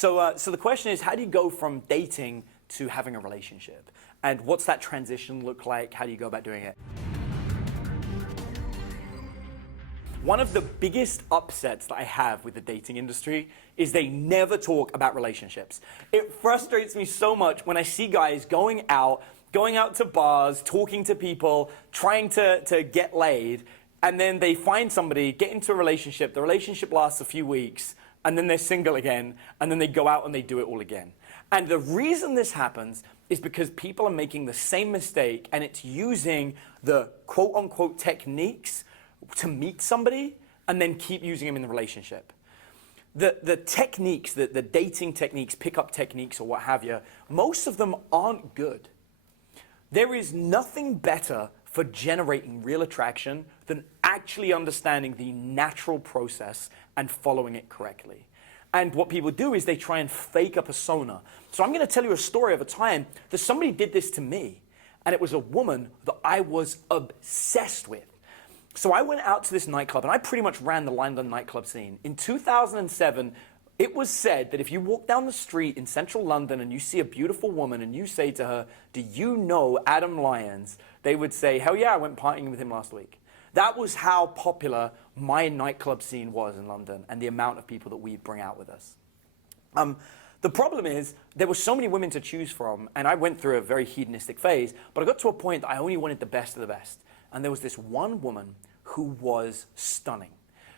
So the question is, how do you go from dating to having a relationship? And what's that transition look like? How do you go about doing it? One of the biggest upsets that I have with the dating industry is they never talk about relationships. It frustrates me so much when I see guys going out to bars, talking to people, trying to get laid, and then they find somebody, get into a relationship, the relationship lasts a few weeks, and then they're single again, and then they go out and they do it all again. And the reason this happens is because people are making the same mistake, and it's using the quote-unquote techniques to meet somebody and then keep using them in the relationship. The techniques, the dating techniques, pickup techniques or what have you, most of them aren't good. There is nothing better for generating real attraction than actually understanding the natural process and following it correctly. And what people do is they try and fake a persona. So I'm going to tell you a story of a time that somebody did this to me, and it was a woman that I was obsessed with. So I went out to this nightclub, and I pretty much ran the London nightclub scene. In 2007, it was said that if you walk down the street in central London and you see a beautiful woman and you say to her, "Do you know Adam Lyons?" they would say, "Hell yeah, I went partying with him last week." That was how popular my nightclub scene was in London and the amount of people that we'd bring out with us. The problem is, there were so many women to choose from, and I went through a very hedonistic phase, but I got to a point that I only wanted the best of the best. And there was this one woman who was stunning.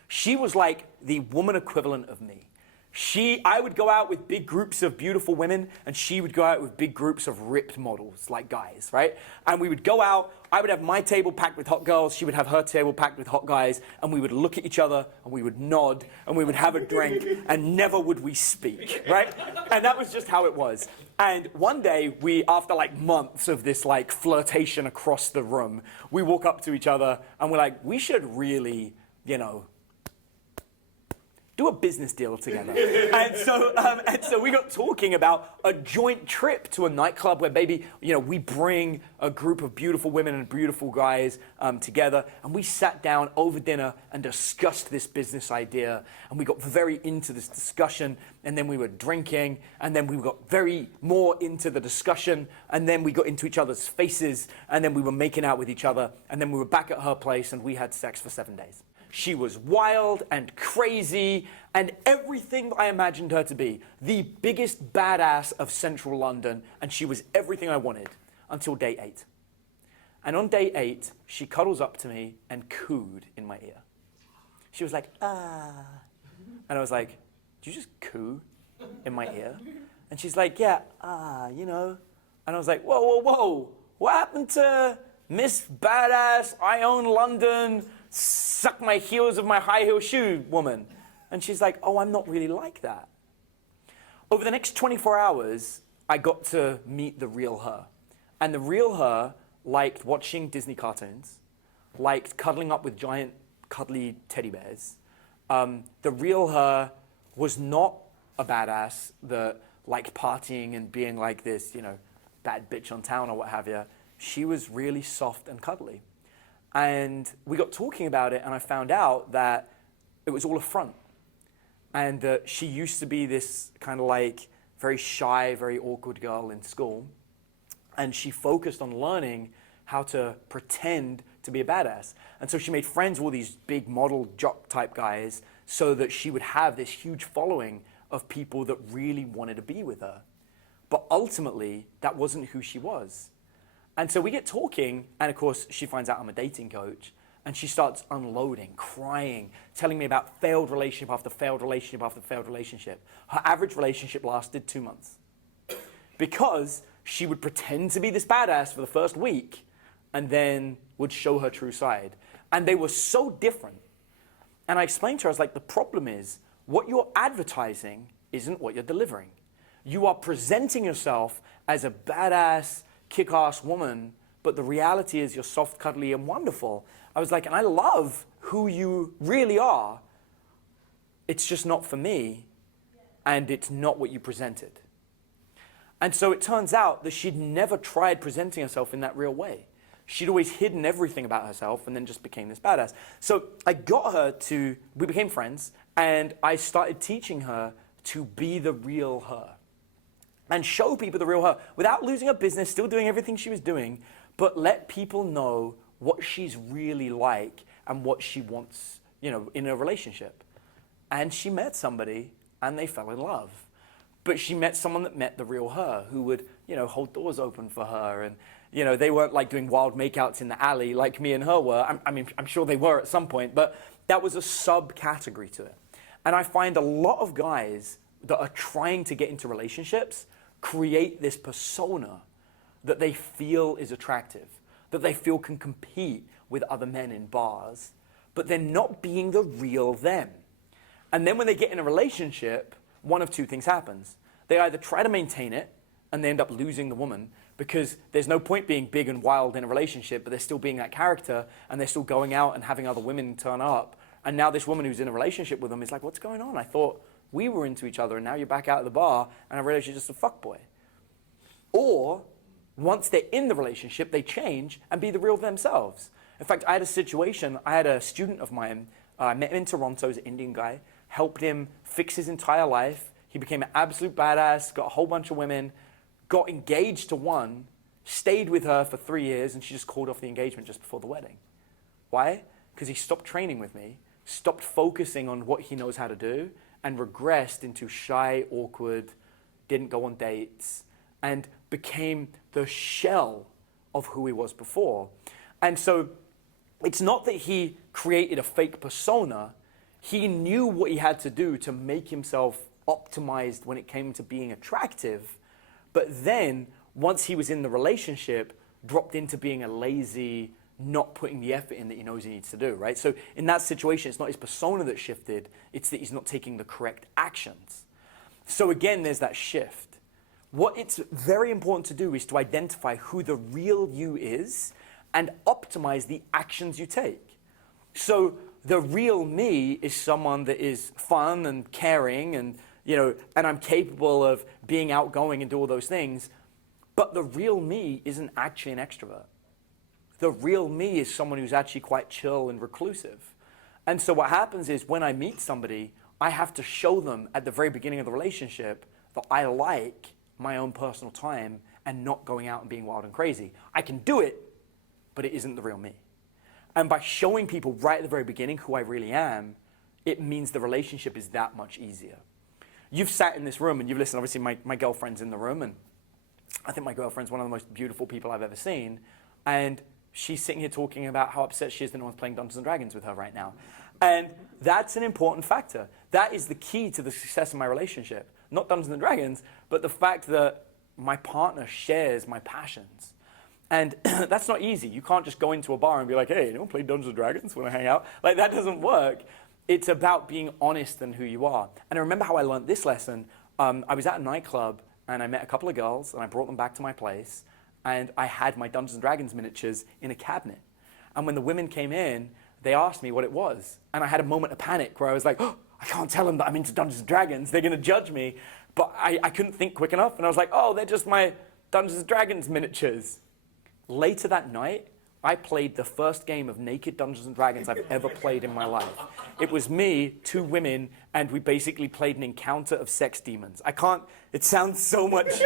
She was like the woman equivalent of me. I would go out with big groups of beautiful women, and she would go out with big groups of ripped models, like guys, right? And we would go out, I would have my table packed with hot girls, she would have her table packed with hot guys, and we would look at each other, and we would nod, and we would have a drink, and never would we speak, right? And that was just how it was. And one day, after like months of this like flirtation across the room, we walk up to each other, and we're like, we should really, do a business deal together. and so we got talking about a joint trip to a nightclub where we bring a group of beautiful women and beautiful guys together, and we sat down over dinner and discussed this business idea, and we got very into this discussion, and then we were drinking, and then we got very more into the discussion, and then we got into each other's faces, and then we were making out with each other, and then we were back at her place, and we had sex for 7 days. She was wild and crazy and everything I imagined her to be. The biggest badass of central London, and she was everything I wanted until day 8. And on day 8, she cuddles up to me and cooed in my ear. She was like, "Ah." And I was like, "Did you just coo in my ear?" And she's like, "Yeah, And I was like, whoa. What happened to Miss Badass, I own London, suck my heels of my high heel shoe woman?" And she's like, "Oh, I'm not really like that." Over the next 24 hours, I got to meet the real her. And the real her liked watching Disney cartoons, liked cuddling up with giant cuddly teddy bears. The real her was not a badass that liked partying and being like this, bad bitch on town or what have you. She was really soft and cuddly. And we got talking about it, and I found out that it was all a front. And that she used to be this kind of like very shy, very awkward girl in school. And she focused on learning how to pretend to be a badass. And so she made friends with all these big model jock type guys so that she would have this huge following of people that really wanted to be with her. But ultimately, that wasn't who she was. And so we get talking, and of course, she finds out I'm a dating coach, and she starts unloading, crying, telling me about failed relationship after failed relationship after failed relationship. Her average relationship lasted 2 months. Because she would pretend to be this badass for the first week, and then would show her true side. And they were so different. And I explained to her, I was like, the problem is, what you're advertising isn't what you're delivering. You are presenting yourself as a badass, kick-ass woman, but the reality is you're soft, cuddly, and wonderful. I was like, and I love who you really are. It's just not for me, and it's not what you presented. And so it turns out that she'd never tried presenting herself in that real way. She'd always hidden everything about herself and then just became this badass. So I got her we became friends, and I started teaching her to be the real her and show people the real her without losing her business, still doing everything she was doing, but let people know what she's really like and what she wants, in a relationship. And she met somebody and they fell in love. But she met someone that met the real her, who would, hold doors open for her. And, they weren't like doing wild makeouts in the alley like me and her were. I'm sure they were at some point, but that was a subcategory to it. And I find a lot of guys that are trying to get into relationships create this persona that they feel is attractive, that they feel can compete with other men in bars, but they're not being the real them. And then when they get in a relationship, one of two things happens. They either try to maintain it and they end up losing the woman because there's no point being big and wild in a relationship, but they're still being that character and they're still going out and having other women turn up. And now this woman who's in a relationship with them is like, what's going on? I thought we were into each other and now you're back out at the bar and I realize you're just a fuckboy. Or once they're in the relationship, they change and be the real themselves. In fact, I had a student of mine, I met him in Toronto, he's an Indian guy, helped him fix his entire life. He became an absolute badass, got a whole bunch of women, got engaged to one, stayed with her for 3 years, and she just called off the engagement just before the wedding. Why? Because he stopped training with me, stopped focusing on what he knows how to do, and regressed into shy, awkward, didn't go on dates, and became the shell of who he was before. And so it's not that he created a fake persona. He knew what he had to do to make himself optimized when it came to being attractive, but then once he was in the relationship, dropped into being a lazy, not putting the effort in that he knows he needs to do, right? So in that situation, it's not his persona that shifted, it's that he's not taking the correct actions. So again, there's that shift. What it's very important to do is to identify who the real you is and optimize the actions you take. So the real me is someone that is fun and caring and, and I'm capable of being outgoing and do all those things. But the real me isn't actually an extrovert. The real me is someone who's actually quite chill and reclusive. And so what happens is when I meet somebody, I have to show them at the very beginning of the relationship that I like my own personal time and not going out and being wild and crazy. I can do it, but it isn't the real me. And by showing people right at the very beginning who I really am, it means the relationship is that much easier. You've sat in this room and you've listened, obviously my girlfriend's in the room, and I think my girlfriend's one of the most beautiful people I've ever seen. And she's sitting here talking about how upset she is that no one's playing Dungeons & Dragons with her right now. And that's an important factor. That is the key to the success of my relationship. Not Dungeons & Dragons, but the fact that my partner shares my passions. And that's not easy. You can't just go into a bar and be like, hey, you don't play Dungeons & Dragons when I hang out. Like, that doesn't work. It's about being honest in who you are. And I remember how I learned this lesson. I was at a nightclub, and I met a couple of girls, and I brought them back to my place, and I had my Dungeons & Dragons miniatures in a cabinet. And when the women came in, they asked me what it was. And I had a moment of panic where I was like, oh, I can't tell them that I'm into Dungeons & Dragons. They're going to judge me. But I couldn't think quick enough, and I was like, oh, they're just my Dungeons & Dragons miniatures. Later that night, I played the first game of Naked Dungeons & Dragons I've ever played in my life. It was me, 2 women, and we basically played an encounter of sex demons. It sounds so much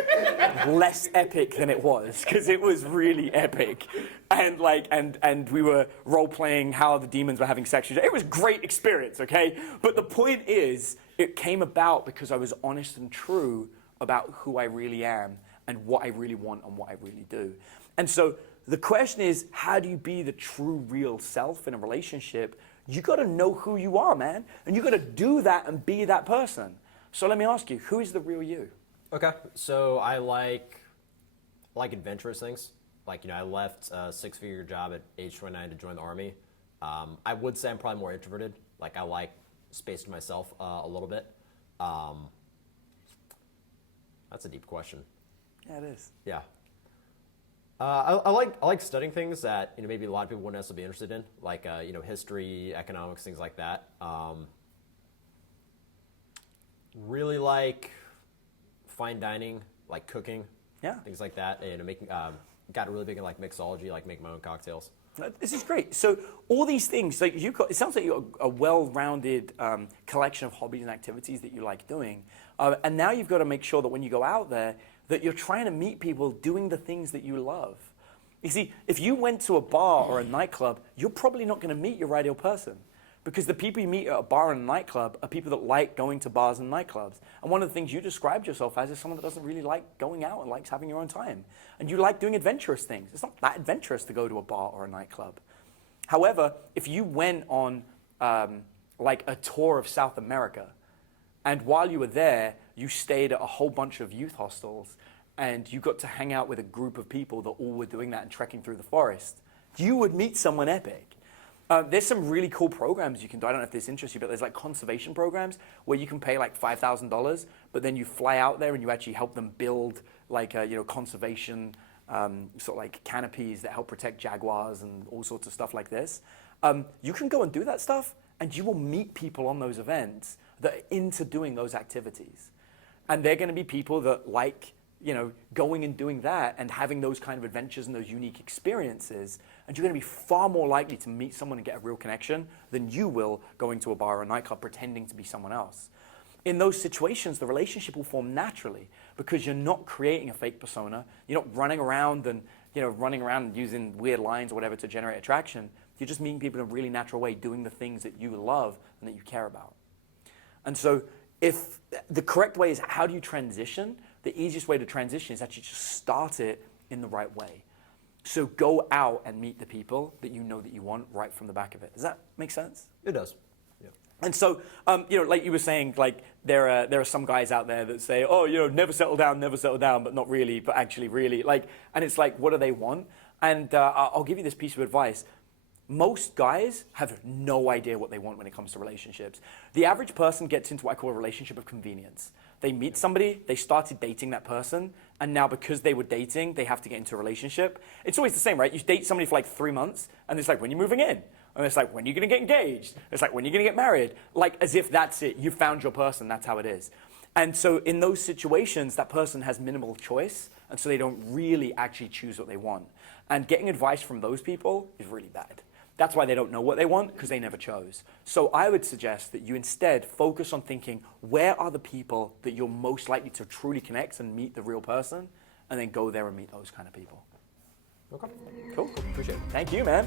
less epic than it was, because it was really epic. And we were role-playing how the demons were having sex. It was a great experience, okay? But the point is, it came about because I was honest and true about who I really am and what I really want and what I really do. And so the question is, how do you be the true, real self in a relationship? You got to know who you are, man. And you got to do that and be that person. So let me ask you, who is the real you? Okay. So I like adventurous things. I left a 6-figure job at age 29 to join the Army. I would say I'm probably more introverted. I like space to myself a little bit. That's a deep question. Yeah, it is. Yeah. I like studying things that maybe a lot of people wouldn't necessarily be interested in, like history, economics, things like that. Really like fine dining, like cooking, yeah, things like that, and making. Got really big in mixology, like make my own cocktails. This is great. So all these things, like it sounds like you've got a well-rounded collection of hobbies and activities that you like doing. And now you've got to make sure that when you go out there, that you're trying to meet people doing the things that you love. You see, if you went to a bar or a nightclub, you're probably not going to meet your ideal person. Because the people you meet at a bar and a nightclub are people that like going to bars and nightclubs. And one of the things you described yourself as is someone that doesn't really like going out and likes having your own time. And you like doing adventurous things. It's not that adventurous to go to a bar or a nightclub. However, if you went on like a tour of South America, and while you were there, you stayed at a whole bunch of youth hostels, and you got to hang out with a group of people that all were doing that and trekking through the forest, you would meet someone epic. There's some really cool programs you can do. I don't know if this interests you, but there's like conservation programs where you can pay like $5,000, but then you fly out there and you actually help them build like conservation sort of like canopies that help protect jaguars and all sorts of stuff like this. You can go and do that stuff, and you will meet people on those events that are into doing those activities. And they're going to be people that like going and doing that and having those kind of adventures and those unique experiences. And you're going to be far more likely to meet someone and get a real connection than you will going to a bar or a nightclub pretending to be someone else. In those situations, the relationship will form naturally because you're not creating a fake persona. You're not running around and using weird lines or whatever to generate attraction. You're just meeting people in a really natural way, doing the things that you love and that you care about. And so if the correct way is how do you transition? The easiest way to transition is actually just start it in the right way. So go out and meet the people that you know that you want right from the back of it. Does that make sense? It does. Yeah. And so, like you were saying, like there are some guys out there that say, oh, never settle down, but not really, but actually really. And it's like, what do they want? And I'll give you this piece of advice. Most guys have no idea what they want when it comes to relationships. The average person gets into what I call a relationship of convenience. They meet somebody, they started dating that person, and now because they were dating, they have to get into a relationship. It's always the same, right? You date somebody for like 3 months, and it's like, when are you moving in? And it's like, when are you going to get engaged? It's like, when are you going to get married? Like, as if that's it. You found your person. That's how it is. And so in those situations, that person has minimal choice, and so they don't really actually choose what they want. And getting advice from those people is really bad. That's why they don't know what they want, because they never chose. So I would suggest that you instead focus on thinking, where are the people that you're most likely to truly connect and meet the real person, and then go there and meet those kind of people. Okay. Cool. Appreciate it. Thank you, man.